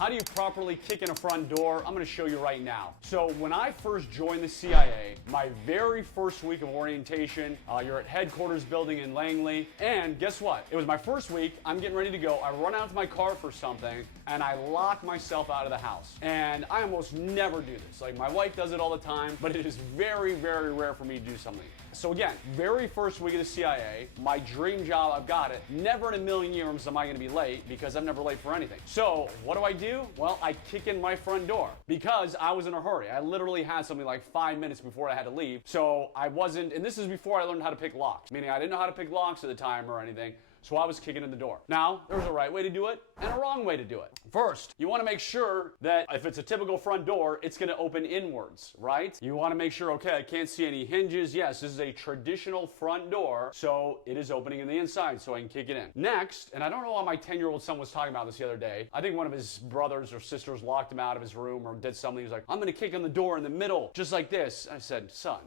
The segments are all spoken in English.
How do you properly kick in a front door? I'm gonna show you right now. So when I first joined the CIA, my very first week of orientation, you're at headquarters building in Langley, and guess what? It was my first week, I'm getting ready to go, I run out to my car for something, and I lock myself out of the house. And I almost never do this. Like, my wife does it all the time, but it is very, very rare for me to do something. So again, very first week of the CIA, my dream job, I've got it. Never in a million years am I gonna be late, because I'm never late for anything. So what do? Well, I kick in my front door because I was in a hurry. I literally had something like 5 minutes before I had to leave. So I wasn't, and this is before I learned how to pick locks, meaning I didn't know how to pick locks at the time or anything. So I was kicking in the door. Now, there's a right way to do it and a wrong way to do it. First, you want to make sure that if it's a typical front door, it's going to open inwards, right? You want to make sure, okay, I can't see any hinges. Yes, this is a traditional front door, so it is opening in the inside, so I can kick it in. Next, and I don't know why my 10-year-old son was talking about this the other day. I think one of his brothers or sisters locked him out of his room or did something. He's like, I'm going to kick in the door in the middle, just like this. I said, son,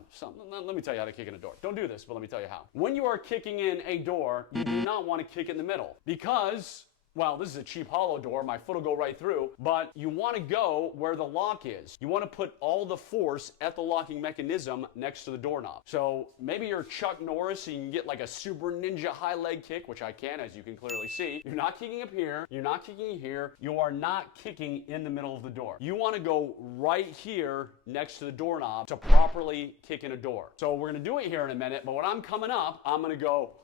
let me tell you how to kick in a door. Don't do this, but let me tell you how. When you are kicking in a door, you do not want to kick in the middle because, well, this is a cheap hollow door. My foot will go right through, but you want to go where the lock is. You want to put all the force at the locking mechanism next to the doorknob. So maybe you're Chuck Norris and you can get like a super ninja high leg kick, which I can, as you can clearly see. You're not kicking up here. You're not kicking here. You are not kicking in the middle of the door. You want to go right here next to the doorknob to properly kick in a door. So we're going to do it here in a minute, but when I'm coming up, I'm going to go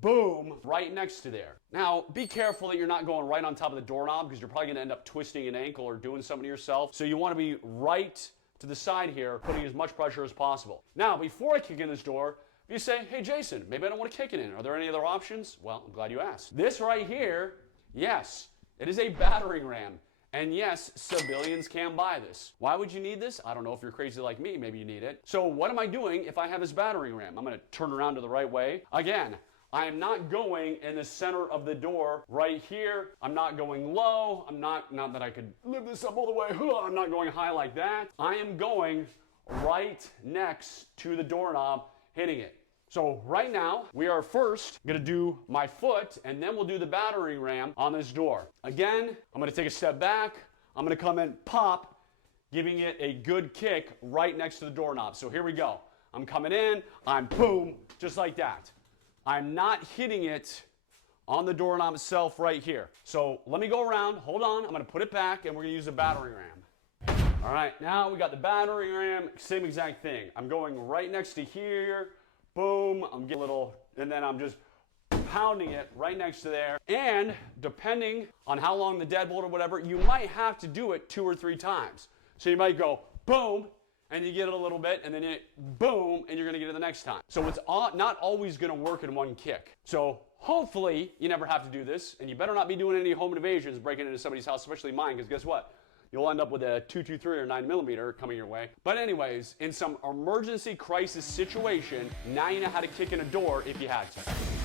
boom, right next to there. Now, be careful that you're not going right on top of the doorknob because you're probably going to end up twisting an ankle or doing something to yourself. So you want to be right to the side here, putting as much pressure as possible. Now, before I kick in this door, you say, hey, Jason, maybe I don't want to kick it in. Are there any other options? Well, I'm glad you asked. This right here, yes, it is a battering ram. And yes, civilians can buy this. Why would you need this? I don't know. If you're crazy like me, maybe you need it. So what am I doing if I have this battering ram? I'm going to turn around to the right way. Again, I am not going in the center of the door right here. I'm not going low. I'm not that I could lift this up all the way. I'm not going high like that. I am going right next to the doorknob, hitting it. So right now, we are first gonna do my foot, and then we'll do the battering ram on this door. Again, I'm gonna take a step back. I'm gonna come in, pop, giving it a good kick right next to the doorknob. So here we go. I'm coming in, I'm boom, just like that. I'm not hitting it on the doorknob itself right here. So let me go around, hold on, I'm gonna put it back and we're gonna use a battering ram. All right, now we got the battering ram, same exact thing. I'm going right next to here, boom, I'm getting a little, and then I'm just pounding it right next to there. And depending on how long the deadbolt or whatever, you might have to do it 2 or 3 times. So you might go boom, and you get it a little bit, and then you boom, and you're gonna get it the next time. So it's not always gonna work in one kick. So hopefully you never have to do this, and you better not be doing any home invasions, breaking into somebody's house, especially mine, because guess what? You'll end up with a 223 or 9mm coming your way. But anyways, in some emergency crisis situation, now you know how to kick in a door if you had to.